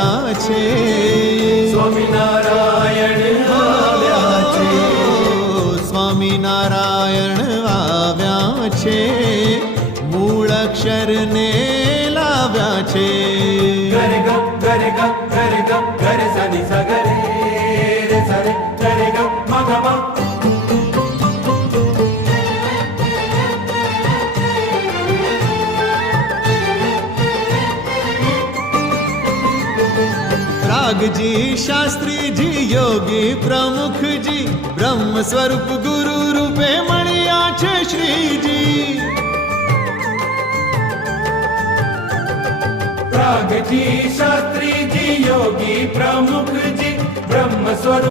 આવ્યા છે. સ્વામિનારાયણ આવ્યા છે. સ્વામિનારાયણ આવ્યા છે. મૂળ અક્ષરને લાવ્યા છે. ગરે ગ ગરે ગ ગરે ગ ગરે સની સ ગરે રે સરે ગરે ગ મ ગ મ. રાગજી શાસ્ત્રીજી યોગી પ્રમુખજી બ્રહ્મ સ્વરૂપ ગુરુ રૂપે મળ્યા છે શ્રીજી. રાગજી શાસ્ત્રીજી યોગી પ્રમુખજી બ્રહ્મ સ્વરૂપ